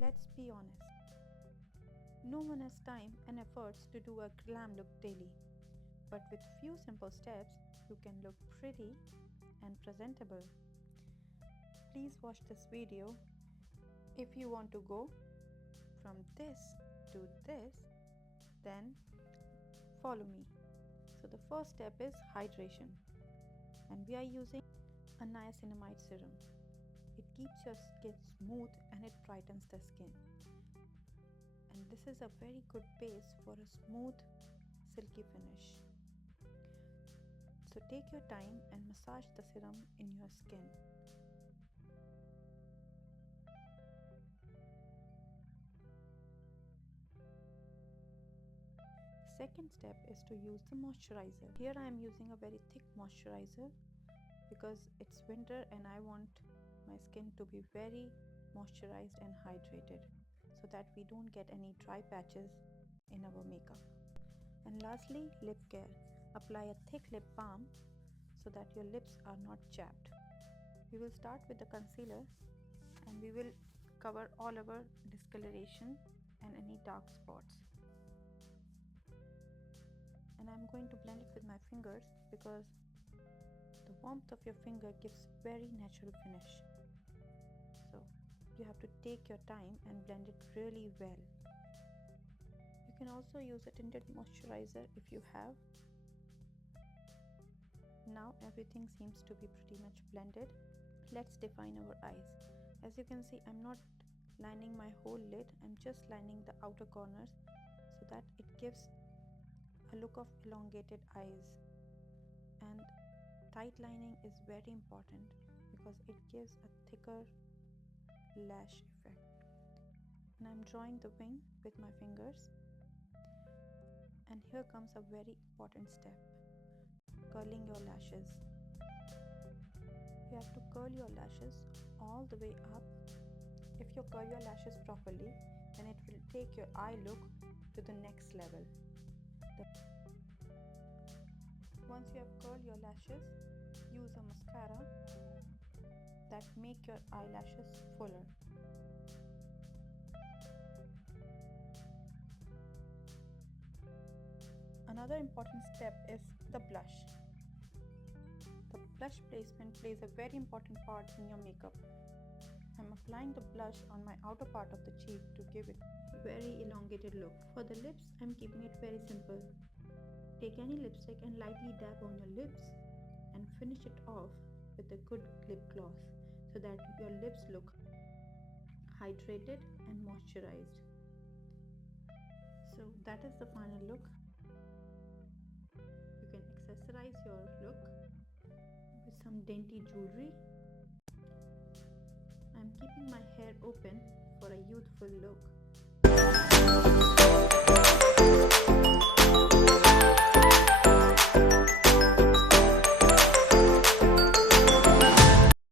Let's be honest. No one has time and efforts to do a glam look daily. But with few simple steps, you can look pretty and presentable. Please watch this video. If you want to go from this to this, then follow me. So the first step is hydration, and we are using a niacinamide serum. It keeps your skin smooth and it brightens the skin. And this is a very good base for a smooth, silky finish. So take your time and massage the serum in your skin. Second step is to use the moisturizer. Here I am using a very thick moisturizer because it's winter and I want my skin to be very moisturized and hydrated so that we don't get any dry patches in our makeup. And lastly, lip care. Apply a thick lip balm so that your lips are not chapped. We will start with the concealer and we will cover all our discoloration and any dark spots. And I'm going to blend it with my fingers because the warmth of your finger gives very natural finish. So you have to take your time and blend it really well. You can also use a tinted moisturizer if you have. Now everything seems to be pretty much blended. Let's define our eyes. As you can see, I'm not lining my whole lid, I'm just lining the outer corners so that it gives a look of elongated eyes. And tight lining is very important because it gives a thicker lash effect. And I'm drawing the wing with my fingers. And here comes a very important step: curling your lashes. You have to curl your lashes all the way up. If you curl your lashes properly, then it will take your eye look to the next level. Once you have curled your lashes, use a mascara that make your eyelashes fuller. Another important step is the blush. The blush placement plays a very important part in your makeup. I'm applying the blush on my outer part of the cheek to give it a very elongated look. For the lips, I'm keeping it very simple. Take any lipstick and lightly dab on your lips and finish it off with a good lip gloss so that your lips look hydrated and moisturized. So that is the final look. You can accessorize your look with some dainty jewelry. I'm keeping my hair open for a youthful look.